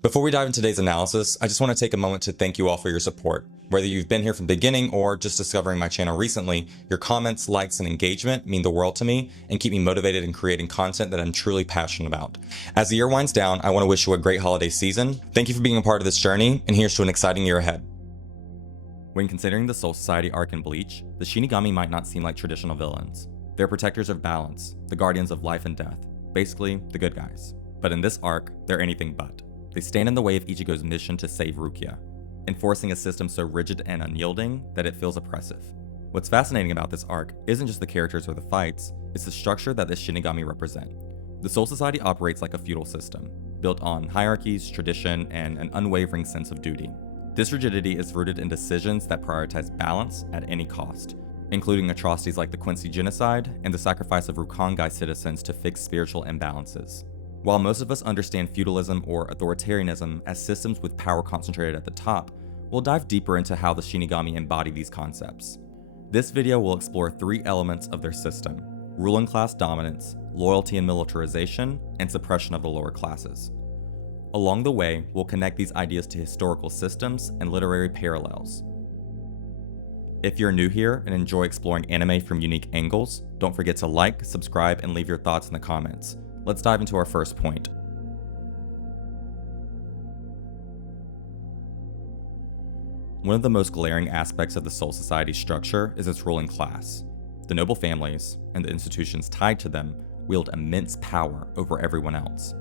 Before we dive into today's analysis, I just want to take a moment to thank you all for your support. Whether you've been here from the beginning or just discovering my channel recently, your comments, likes, and engagement mean the world to me and keep me motivated in creating content that I'm truly passionate about. As the year winds down, I want to wish you a great holiday season. Thank you for being a part of this journey, and here's to an exciting year ahead. When considering the Soul Society arc in Bleach, the Shinigami might not seem like traditional villains. They're protectors of balance, the guardians of life and death, basically the good guys. But in this arc, they're anything but. They stand in the way of Ichigo's mission to save Rukia, enforcing a system so rigid and unyielding that it feels oppressive. What's fascinating about this arc isn't just the characters or the fights, it's the structure that the Shinigami represent. The Soul Society operates like a feudal system, built on hierarchies, tradition, and an unwavering sense of duty. This rigidity is rooted in decisions that prioritize balance at any cost, including atrocities like the Quincy genocide and the sacrifice of Rukongai citizens to fix spiritual imbalances. While most of us understand feudalism or authoritarianism as systems with power concentrated at the top, we'll dive deeper into how the Shinigami embody these concepts. This video will explore three elements of their system: ruling class dominance, loyalty and militarization, and suppression of the lower classes. Along the way, we'll connect these ideas to historical systems and literary parallels. If you're new here and enjoy exploring anime from unique angles, don't forget to like, subscribe, and leave your thoughts in the comments. Let's dive into our first point. One of the most glaring aspects of the Soul Society structure is its ruling class. The noble families, and the institutions tied to them, wield immense power over everyone else.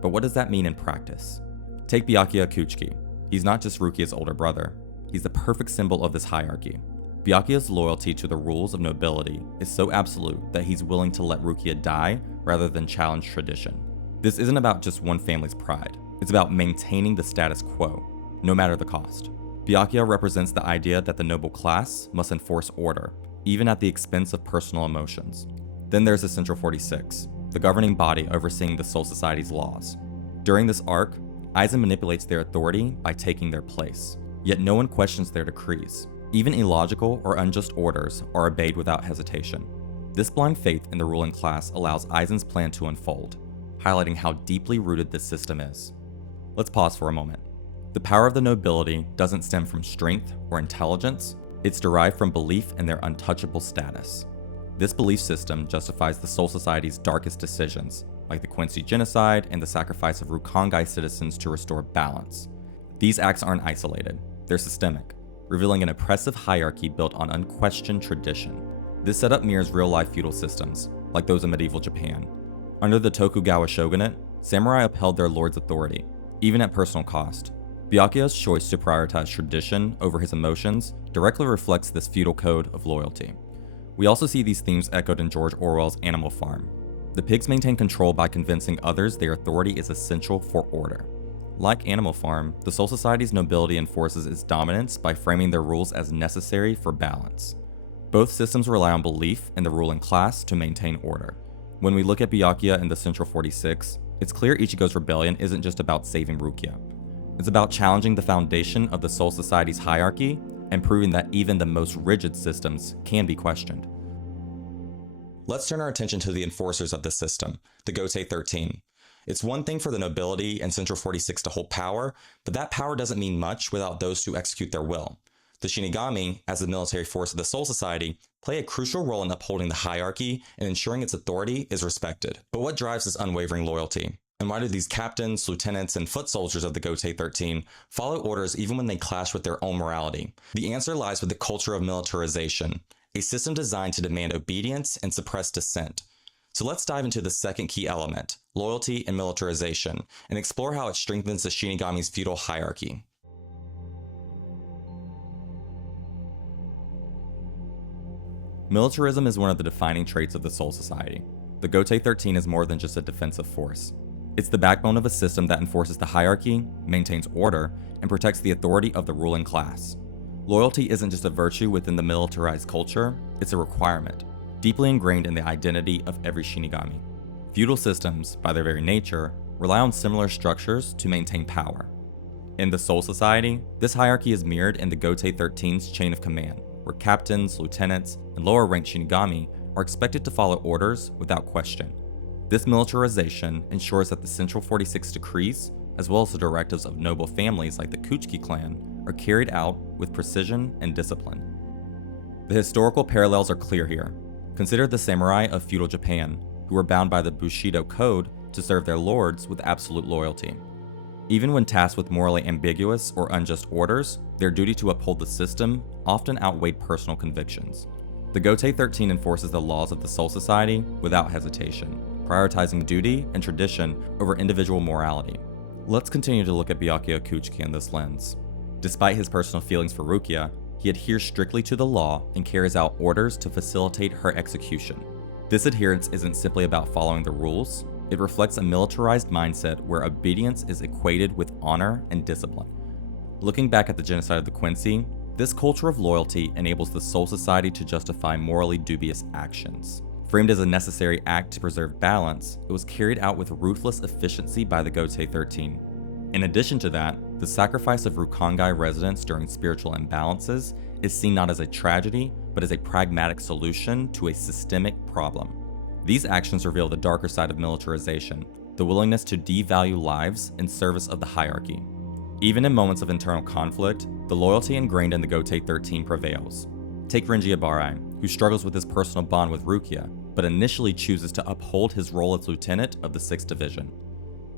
But what does that mean in practice? Take Byakuya Kuchiki. He's not just Rukia's older brother, he's the perfect symbol of this hierarchy. Byakuya's loyalty to the rules of nobility is so absolute that he's willing to let Rukia die rather than challenge tradition. This isn't about just one family's pride, it's about maintaining the status quo, no matter the cost. Byakuya represents the idea that the noble class must enforce order, even at the expense of personal emotions. Then there's the Central 46, the governing body overseeing the Soul Society's laws. During this arc, Aizen manipulates their authority by taking their place, yet no one questions their decrees. Even illogical or unjust orders are obeyed without hesitation. This blind faith in the ruling class allows Aizen's plan to unfold, highlighting how deeply rooted this system is. Let's pause for a moment. The power of the nobility doesn't stem from strength or intelligence, it's derived from belief in their untouchable status. This belief system justifies the Soul Society's darkest decisions, like the Quincy genocide and the sacrifice of Rukongai citizens to restore balance. These acts aren't isolated, they're systemic, revealing an oppressive hierarchy built on unquestioned tradition. This setup mirrors real-life feudal systems, like those in medieval Japan. Under the Tokugawa shogunate, samurai upheld their lord's authority, even at personal cost. Byakuya's choice to prioritize tradition over his emotions directly reflects this feudal code of loyalty. We also see these themes echoed in George Orwell's Animal Farm. The pigs maintain control by convincing others their authority is essential for order. Like Animal Farm, the Soul Society's nobility enforces its dominance by framing their rules as necessary for balance. Both systems rely on belief in the ruling class to maintain order. When we look at Byakuya in the Central 46, it's clear Ichigo's rebellion isn't just about saving Rukia. It's about challenging the foundation of the Soul Society's hierarchy and proving that even the most rigid systems can be questioned. Let's turn our attention to the enforcers of this system, the Gotei 13. It's one thing for the nobility and Central 46 to hold power, but that power doesn't mean much without those who execute their will. The Shinigami, as the military force of the Soul Society, play a crucial role in upholding the hierarchy and ensuring its authority is respected. But what drives this unwavering loyalty? And why do these captains, lieutenants, and foot soldiers of the Gotei 13 follow orders even when they clash with their own morality? The answer lies with the culture of militarization, a system designed to demand obedience and suppress dissent. So let's dive into the second key element, loyalty and militarization, and explore how it strengthens the Shinigami's feudal hierarchy. Militarism is one of the defining traits of the Soul Society. The Gotei 13 is more than just a defensive force. It's the backbone of a system that enforces the hierarchy, maintains order, and protects the authority of the ruling class. Loyalty isn't just a virtue within the militarized culture, it's a requirement, deeply ingrained in the identity of every Shinigami. Feudal systems, by their very nature, rely on similar structures to maintain power. In the Soul Society, this hierarchy is mirrored in the Gotei 13's chain of command, where captains, lieutenants, and lower-ranked Shinigami are expected to follow orders without question. This militarization ensures that the Central 46 decrees as well as the directives of noble families like the Kuchiki clan, are carried out with precision and discipline. The historical parallels are clear here. Consider the samurai of feudal Japan, who were bound by the Bushido code to serve their lords with absolute loyalty. Even when tasked with morally ambiguous or unjust orders, their duty to uphold the system often outweighed personal convictions. The Gotei 13 enforces the laws of the Soul Society without hesitation, prioritizing duty and tradition over individual morality. Let's continue to look at Byakuya Kuchiki in this lens. Despite his personal feelings for Rukia, he adheres strictly to the law and carries out orders to facilitate her execution. This adherence isn't simply about following the rules, it reflects a militarized mindset where obedience is equated with honor and discipline. Looking back at the genocide of the Quincy, this culture of loyalty enables the Soul Society to justify morally dubious actions. Framed as a necessary act to preserve balance, it was carried out with ruthless efficiency by the Gotei 13. In addition to that, the sacrifice of Rukongai residents during spiritual imbalances is seen not as a tragedy, but as a pragmatic solution to a systemic problem. These actions reveal the darker side of militarization, the willingness to devalue lives in service of the hierarchy. Even in moments of internal conflict, the loyalty ingrained in the Gotei 13 prevails. Take Renji Ibarai, who struggles with his personal bond with Rukia, but initially chooses to uphold his role as lieutenant of the 6th Division.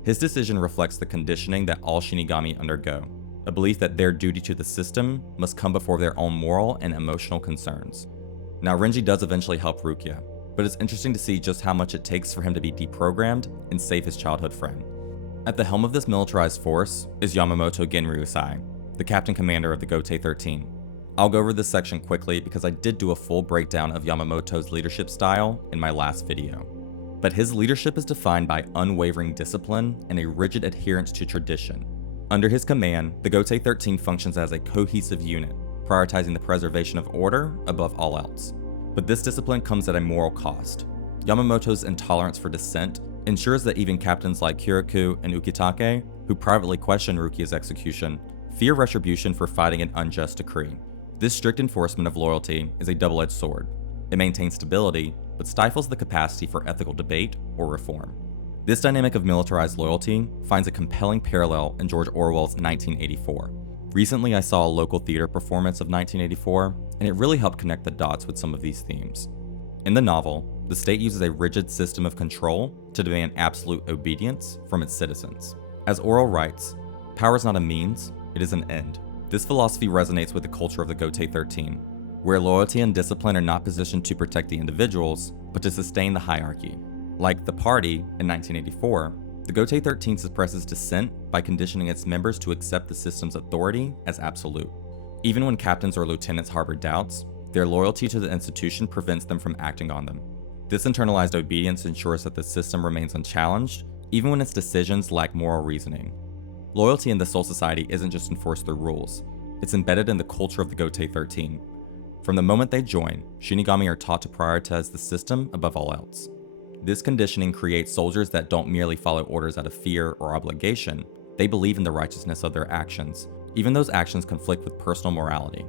His decision reflects the conditioning that all Shinigami undergo, a belief that their duty to the system must come before their own moral and emotional concerns. Now, Renji does eventually help Rukia, but it's interesting to see just how much it takes for him to be deprogrammed and save his childhood friend. At the helm of this militarized force is Yamamoto Genryusai, the captain commander of the Gotei 13. I'll go over this section quickly because I did do a full breakdown of Yamamoto's leadership style in my last video. But his leadership is defined by unwavering discipline and a rigid adherence to tradition. Under his command, the Gotei 13 functions as a cohesive unit, prioritizing the preservation of order above all else. But this discipline comes at a moral cost. Yamamoto's intolerance for dissent ensures that even captains like Kirikou and Ukitake, who privately question Rukia's execution, fear retribution for fighting an unjust decree. This strict enforcement of loyalty is a double-edged sword. It maintains stability, but stifles the capacity for ethical debate or reform. This dynamic of militarized loyalty finds a compelling parallel in George Orwell's 1984. Recently, I saw a local theater performance of 1984, and it really helped connect the dots with some of these themes. In the novel, the state uses a rigid system of control to demand absolute obedience from its citizens. As Orwell writes, power is not a means, it is an end. This philosophy resonates with the culture of the Gotei 13, where loyalty and discipline are not positioned to protect the individuals, but to sustain the hierarchy. Like the Party in 1984, the Gotei 13 suppresses dissent by conditioning its members to accept the system's authority as absolute. Even when captains or lieutenants harbor doubts, their loyalty to the institution prevents them from acting on them. This internalized obedience ensures that the system remains unchallenged, even when its decisions lack moral reasoning. Loyalty in the Soul Society isn't just enforced through rules, it's embedded in the culture of the Gotei 13. From the moment they join, Shinigami are taught to prioritize the system above all else. This conditioning creates soldiers that don't merely follow orders out of fear or obligation, they believe in the righteousness of their actions, even those actions conflict with personal morality.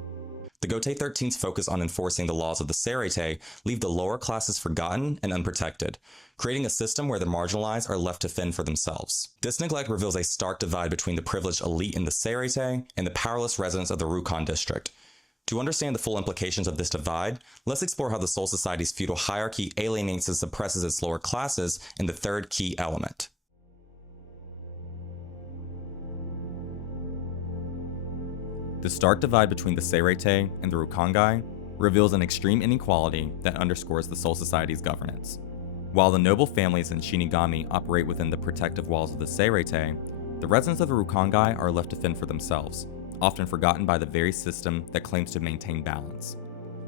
The Gotei 13's focus on enforcing the laws of the Seirete leave the lower classes forgotten and unprotected, creating a system where the marginalized are left to fend for themselves. This neglect reveals a stark divide between the privileged elite in the Seirete and the powerless residents of the Rukon district. To understand the full implications of this divide, let's explore how the Soul Society's feudal hierarchy alienates and suppresses its lower classes in the third key element. The stark divide between the Seirete and the Rukongai reveals an extreme inequality that underscores the Soul Society's governance. While the noble families in Shinigami operate within the protective walls of the Seirete, the residents of the Rukongai are left to fend for themselves, often forgotten by the very system that claims to maintain balance.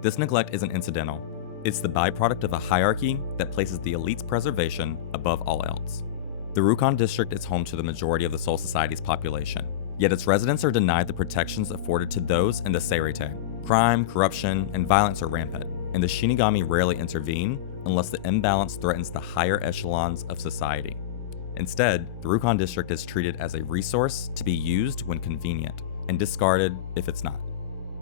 This neglect isn't incidental. It's the byproduct of a hierarchy that places the elite's preservation above all else. The Rukon district is home to the majority of the Soul Society's population, yet its residents are denied the protections afforded to those in the Seirete. Crime, corruption, and violence are rampant, and the Shinigami rarely intervene unless the imbalance threatens the higher echelons of society. Instead, the Rukon district is treated as a resource to be used when convenient, and discarded if it's not.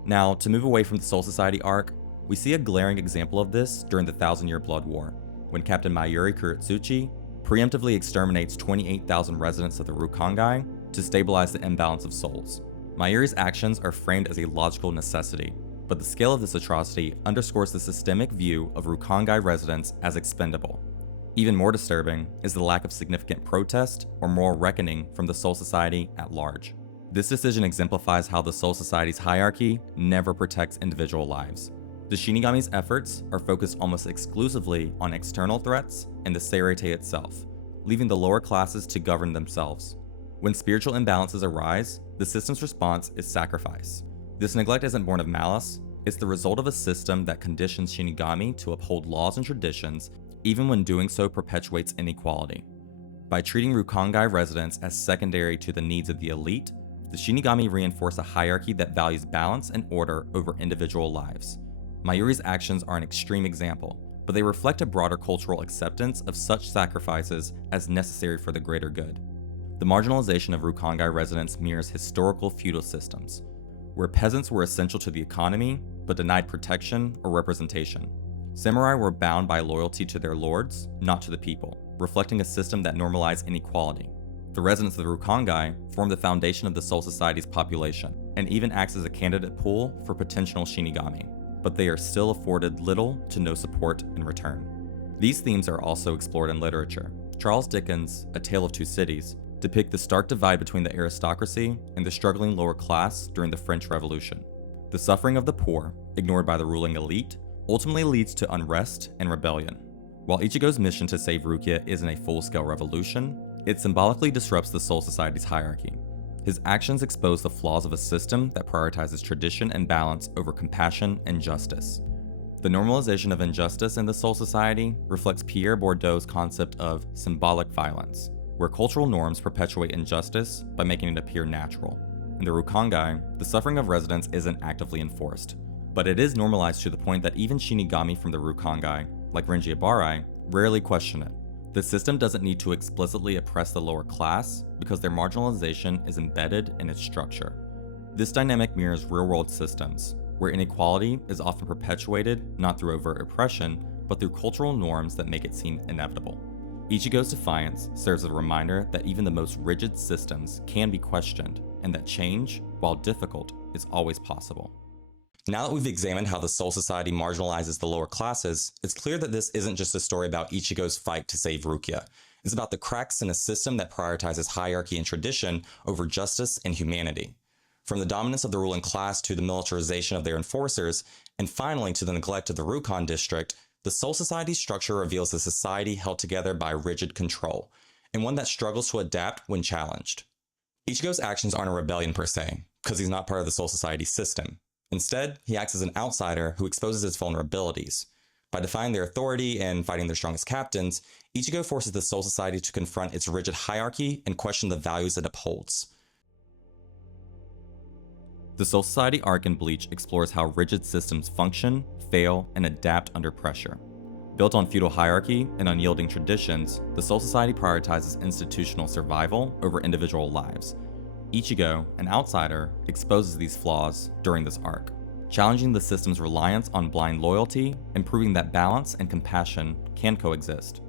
Now, to move away from the Soul Society arc, we see a glaring example of this during the Thousand Year Blood War, when Captain Mayuri Kuretsuchi preemptively exterminates 28,000 residents of the Rukongai to stabilize the imbalance of souls. Mayuri's actions are framed as a logical necessity, but the scale of this atrocity underscores the systemic view of Rukongai residents as expendable. Even more disturbing is the lack of significant protest or moral reckoning from the Soul Society at large. This decision exemplifies how the Soul Society's hierarchy never protects individual lives. The Shinigami's efforts are focused almost exclusively on external threats and the Seirete itself, leaving the lower classes to govern themselves. When spiritual imbalances arise, the system's response is sacrifice. This neglect isn't born of malice, it's the result of a system that conditions Shinigami to uphold laws and traditions, even when doing so perpetuates inequality. By treating Rukongai residents as secondary to the needs of the elite, the Shinigami reinforce a hierarchy that values balance and order over individual lives. Mayuri's actions are an extreme example, but they reflect a broader cultural acceptance of such sacrifices as necessary for the greater good. The marginalization of Rukongai residents mirrors historical feudal systems, where peasants were essential to the economy but denied protection or representation. Samurai were bound by loyalty to their lords, not to the people, reflecting a system that normalized inequality. The residents of the Rukongai form the foundation of the Soul Society's population, and even acts as a candidate pool for potential Shinigami, but they are still afforded little to no support in return. These themes are also explored in literature. Charles Dickens' A Tale of Two Cities depict the stark divide between the aristocracy and the struggling lower class during the French Revolution. The suffering of the poor, ignored by the ruling elite, ultimately leads to unrest and rebellion. While Ichigo's mission to save Rukia isn't a full-scale revolution, it symbolically disrupts the Soul Society's hierarchy. His actions expose the flaws of a system that prioritizes tradition and balance over compassion and justice. The normalization of injustice in the Soul Society reflects Pierre Bourdieu's concept of symbolic violence, where cultural norms perpetuate injustice by making it appear natural. In the Rukongai, the suffering of residents isn't actively enforced, but it is normalized to the point that even Shinigami from the Rukongai, like Renji Ibarai, rarely question it. The system doesn't need to explicitly oppress the lower class because their marginalization is embedded in its structure. This dynamic mirrors real-world systems, where inequality is often perpetuated not through overt oppression, but through cultural norms that make it seem inevitable. Ichigo's defiance serves as a reminder that even the most rigid systems can be questioned, and that change, while difficult, is always possible. Now that we've examined how the Soul Society marginalizes the lower classes, it's clear that this isn't just a story about Ichigo's fight to save Rukia. It's about the cracks in a system that prioritizes hierarchy and tradition over justice and humanity. From the dominance of the ruling class to the militarization of their enforcers, and finally to the neglect of the Rukon district, the Soul Society's structure reveals a society held together by rigid control, and one that struggles to adapt when challenged. Ichigo's actions aren't a rebellion per se, because he's not part of the Soul Society system. Instead, he acts as an outsider who exposes its vulnerabilities. By defying their authority and fighting their strongest captains, Ichigo forces the Soul Society to confront its rigid hierarchy and question the values it upholds. The Soul Society arc in Bleach explores how rigid systems function, fail, and adapt under pressure. Built on feudal hierarchy and unyielding traditions, the Soul Society prioritizes institutional survival over individual lives. Ichigo, an outsider, exposes these flaws during this arc, challenging the system's reliance on blind loyalty and proving that balance and compassion can coexist.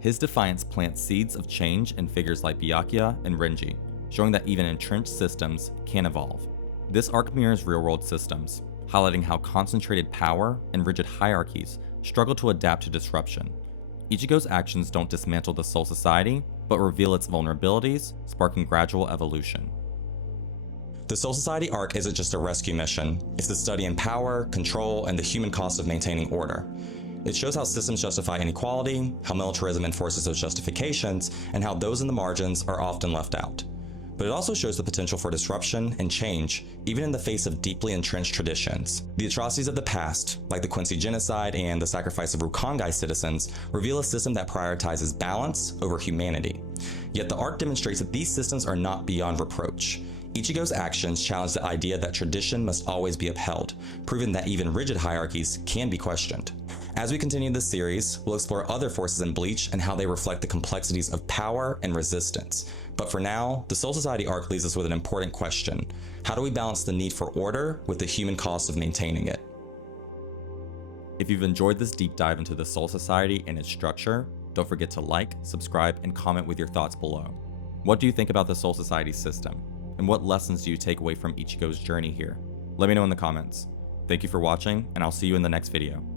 His defiance plants seeds of change in figures like Byakuya and Renji, showing that even entrenched systems can evolve. This arc mirrors real-world systems, highlighting how concentrated power and rigid hierarchies struggle to adapt to disruption. Ichigo's actions don't dismantle the Soul Society, but reveal its vulnerabilities, sparking gradual evolution. The Soul Society arc isn't just a rescue mission, it's a study in power, control, and the human cost of maintaining order. It shows how systems justify inequality, how militarism enforces those justifications, and how those in the margins are often left out. But it also shows the potential for disruption and change, even in the face of deeply entrenched traditions. The atrocities of the past, like the Quincy genocide and the sacrifice of Rukongai citizens, reveal a system that prioritizes balance over humanity. Yet the arc demonstrates that these systems are not beyond reproach. Ichigo's actions challenge the idea that tradition must always be upheld, proving that even rigid hierarchies can be questioned. As we continue this series, we'll explore other forces in Bleach and how they reflect the complexities of power and resistance. But for now, the Soul Society arc leaves us with an important question. How do we balance the need for order with the human cost of maintaining it? If you've enjoyed this deep dive into the Soul Society and its structure, Don't forget to like, subscribe, and comment with your thoughts below. What do you think about the Soul Society system? And what lessons do you take away from Ichigo's journey here? Let me know in the comments. Thank you for watching, and I'll see you in the next video.